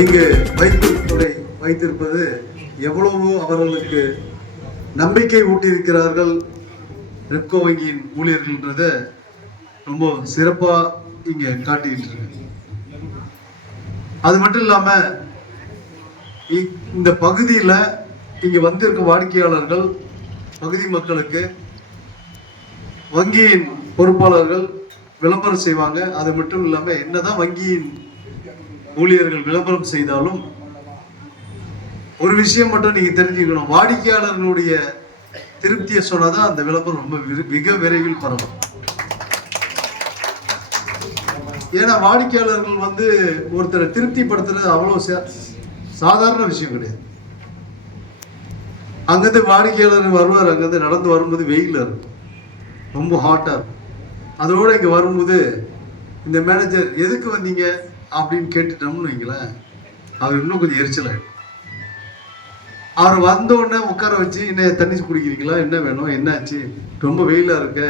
இங்கு வைத்திருப்பது எவ்வளவு அவர்களுக்கு நம்பிக்கை ஊட்டியிருக்கிறார்கள் ரெப்கோ வங்கியின் ஊழியர்கள்ன்றத ரொம்ப சிறப்பா இங்க காட்டிக்கிட்டு இருக்கு. அது மட்டும் இல்லாம இந்த பகுதியில இங்க வந்திருக்க வாடிக்கையாளர்கள், பகுதி மக்களுக்கு வங்கியின் பொறுப்பாளர்கள் விளம்பரம் செய்வாங்க. அது மட்டும் இல்லாம என்னதான் வங்கியின் ஊழியர்கள் விளம்பரம் செய்தாலும் ஒரு விஷயம் மட்டும் நீங்க தெரிஞ்சுக்கணும், வாடிக்கையாளர்களுடைய திருப்தியை சொன்னாதான் அந்த விளம்பரம் ரொம்ப மிக விரைவில் பரவும். ஏன்னா வாடிக்கையாளர்கள் ஒருத்தரை திருப்திப்படுத்துறது அவ்வளவு சாதாரண விஷயம் கிடையாது. அங்கிருந்து வாடிக்கையாளர் வருவார், அங்கிருந்து நடந்து வரும்போது வெயில இருக்கும், ரொம்ப ஹாட்டா இருக்கும். அதோட இங்க வரும்போது இந்த மேனேஜர் எதுக்கு வந்தீங்க அப்படின்னு கேட்டுட்டோம்னு வைங்களேன், அவர் இன்னும் கொஞ்சம் எரிச்சல் ஆயிடும். அவர் வந்த உடனே உட்கார வச்சு, என்ன தண்ணி குடிக்கிறீங்களா, என்ன வேணும், என்னாச்சு, ரொம்ப வெயிலா இருக்க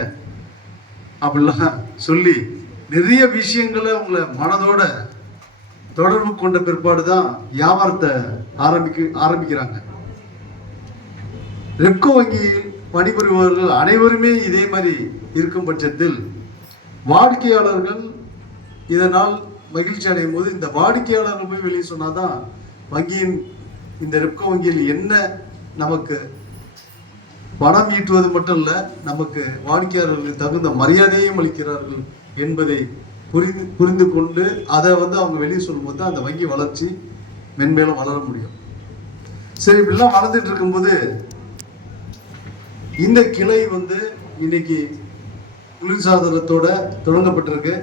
அப்படிலாம் சொல்லி நிறைய விஷயங்களை உங்களை மனதோட தொடர்பு கொண்ட பிற்பாடு தான் வியாபாரத்தை ஆரம்பிக்கிறாங்க. ரெப்கோ வங்கியில் பணிபுரிபவர்கள் அனைவருமே இதே மாதிரி இருக்கும் பட்சத்தில் வாடிக்கையாளர்கள் இதனால் மகிழ்ச்சி அடையும் போது இந்த வாடிக்கையாளர்கள் போய் வெளியே சொன்னாதான் வங்கியின் இந்த ரெப்கோ வங்கியில் என்ன நமக்கு பணம் ஈட்டுவது மட்டும் இல்ல, நமக்கு வாடிக்கையாளர்களுக்கு தகுந்த மரியாதையும் அளிக்கிறார்கள் என்பதை புரிந்து கொண்டு அதை அவங்க வெளியே சொல்லும்போது தான் அந்த வங்கி வளர்ச்சி மென்மேலும் வளர முடியும். சரி, இப்படிலாம் வளர்ந்துட்டு இருக்கும்போது இந்த கிளை இன்னைக்கு குளிர்சாதனத்தோட தொடங்கப்பட்டிருக்கு.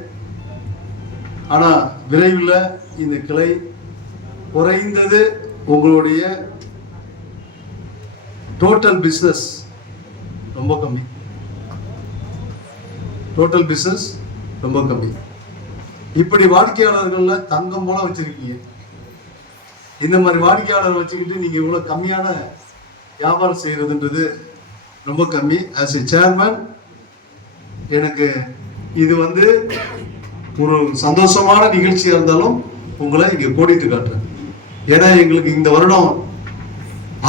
ஆனா விரைவில் இந்த கிளை குறைந்தது உங்களுடைய டோட்டல் பிசினஸ் ரொம்ப கம்மி, டோட்டல் பிசினஸ் ரொம்ப கம்மி. இப்படி வாடிக்கையாளர்கள்ல தங்கம் போல வச்சிருக்கீங்க. இந்த மாதிரி வாடிக்கையாளர் வச்சுக்கிட்டு நீங்க இவ்வளவு கம்மியான வியாபாரம் செய்யறதுன்றது ரொம்ப கம்மி. ஆஸ் எ சேர்மேன் எனக்கு இது ஒரு சந்தோஷமான நிகழ்ச்சியா இருந்தாலும் உங்களை இங்க கோடிட்டு காட்டுறேன். ஏன்னா எங்களுக்கு இந்த வருடம்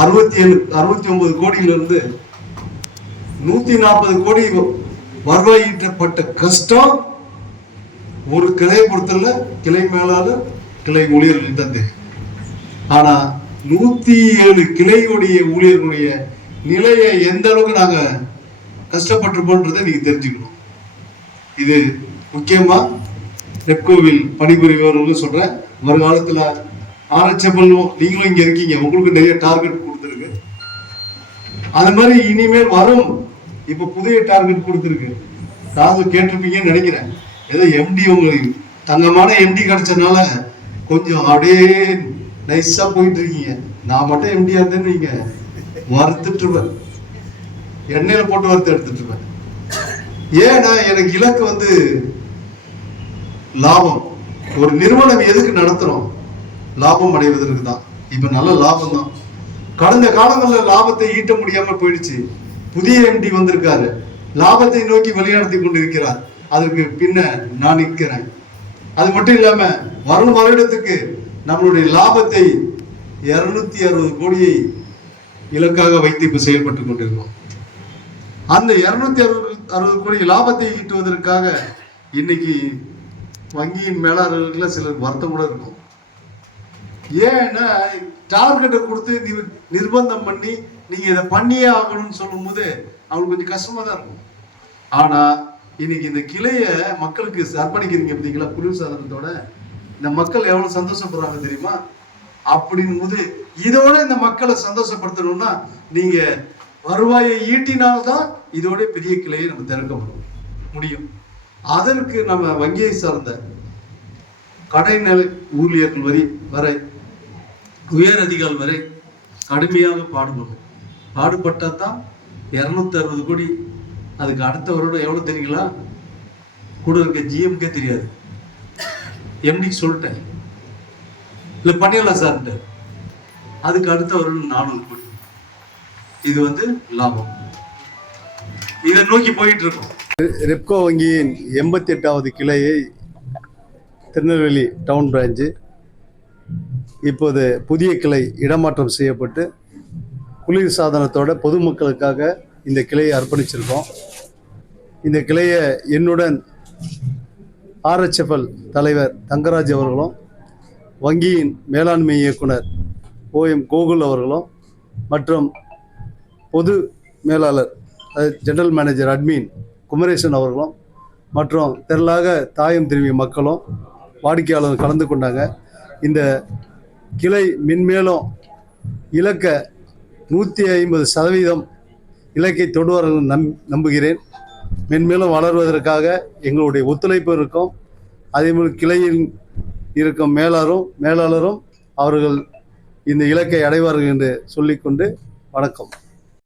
69 கோடியிலிருந்து 140 கோடி வருவாய் ஈட்டப்பட்ட கஷ்டம் ஒரு கிளையை பொறுத்தல, கிளை மேலாளர், கிளை ஊழியர்கள் தந்து. ஆனா 107 கிளையுடைய ஊழியர்களுடைய நிலையை எந்த அளவுக்கு நாங்க கஷ்டப்பட்டிருப்போன்றதை நீங்க தெரிஞ்சுக்கணும். இது முக்கியமா ரெப்கோவில் பணிபுரிபவர்கள் சொல்றேன். வருங்காலத்துல ஆராய்ச்சல் நீங்களும் இங்க இருக்கீங்க, உங்களுக்கு நிறைய டார்கெட் கொடுத்துருக்கு. அது மாதிரி இனிமேல் வரும். இப்ப புதிய டார்கெட் கொடுத்துருக்கு, டார்கெட் கேட்டிருப்பீங்கன்னு நினைக்கிறேன். ஏதோ எம்டி உங்களுக்கு தங்கமான எம்டி கிடைச்சதுனால கொஞ்சம் அப்படியே நைஸா போயிட்டு இருக்கீங்க. நான் மட்டும் எம்டியா இருந்தேன்னு நீங்க வறுத்துட்டு இருப்பேன், எண்ணெயில போட்டு வறுத்து எடுத்துட்டு இருப்பேன். ஏன்னா எனக்கு இலக்கு லாபம். ஒரு நிறுவனம் எதுக்கு நடத்துறோம்? லாபம் அடைவதற்கு தான். இப்ப நல்ல லாபம் தான். கடந்த காலங்களில் லாபத்தை ஈட்ட முடியாம போயிடுச்சு. புதிய எம்டி வந்திருக்காரு, லாபத்தை நோக்கி வழிநடத்தி கொண்டிருக்கிறார். அதற்கு பின்ன நான் நிற்கிறேன். அது மட்டும் இல்லாம வரும் வருடத்துக்கு நம்மளுடைய லாபத்தை 260 கோடியை இலக்காக வைத்து இப்ப செயல்பட்டு கொண்டிருக்கோம். அந்த 260 கோடி லாபத்தை ஈட்டுவதற்காக இன்னைக்கு வங்கியின் மேலாளர்களுக்கு சிலருக்கு வருத்தம் கூட இருக்கும். ஏன்னா டார்கெட்டை கொடுத்து நிர்பந்தம் பண்ணி நீங்க இதை பண்ணியே ஆகணும்னு சொல்லும் போது அவங்களுக்கு கொஞ்சம் கஷ்டமா தான் இருக்கும். ஆனா இன்னைக்கு இந்த கிளைய மக்களுக்கு அர்ப்பணிக்கிறீங்க பார்த்தீங்களா, குளிர்சாதனத்தோட இந்த மக்கள் எவ்வளவு சந்தோஷப்படுறாங்க தெரியுமா? அப்படின் போது இதோட இந்த மக்களை சந்தோஷப்படுத்தணும்னா நீங்க வருவாயை ஈட்டினால்தான் இதோட பெரிய கிளையை நம்ம திறக்க முடியும். அதற்கு நம்ம வங்கியை சார்ந்த கடைநிலை ஊழியர்கள் வரை உயர் அதிகாரிகள் வரை கடுமையாக பாடுபட்டால் தான் 260 கோடி. அதுக்கு அடுத்த வருடம் எவ்வளவு தெரியுங்களா? கூட இருக்க ஜிஎம்கே தெரியாது. எம்டிக்கு சொல்லிட்டேன், இல்ல பண்ணிடலாம் சார். அதுக்கு அடுத்த வருடம் 400 கோடி. இது லாபம். இதை நோக்கி போயிட்டு இருக்கோம். ரெப்கோ வங்கியின் 88வது கிளையை திருநெல்வேலி டவுன் பிரான்ச்சு இப்போது புதிய கிளை இடமாற்றம் செய்யப்பட்டு குளிர் சாதனத்தோட பொதுமக்களுக்காக இந்த கிளையை அர்ப்பணிச்சிருக்கோம். இந்த கிளையை என்னுடன் RHFL தலைவர் தங்கராஜ் அவர்களும், வங்கியின் மேலாண்மை இயக்குனர் OM கோகுல் அவர்களும், மற்றும் பொது மேலாளர் ஜெனரல் மேனேஜர் அட்மின் குமரேசன் அவர்களும், மற்றும் திரளாக தாயம் திரும்பிய மக்களும் வாடிக்கையாளர்கள் கலந்து கொண்டாங்க. இந்த கிளை மென்மேலும் இலக்க 150% இலக்கை தொடுவார்கள் நம்புகிறேன். மென்மேலும் வளர்வதற்காக எங்களுடைய ஒத்துழைப்பு இருக்கும். அதேபோல் கிளையில் இருக்கும் மேலாளரும் அவர்கள் இந்த இலக்கை அடைவார்கள் என்று சொல்லிக்கொண்டு வணக்கம்.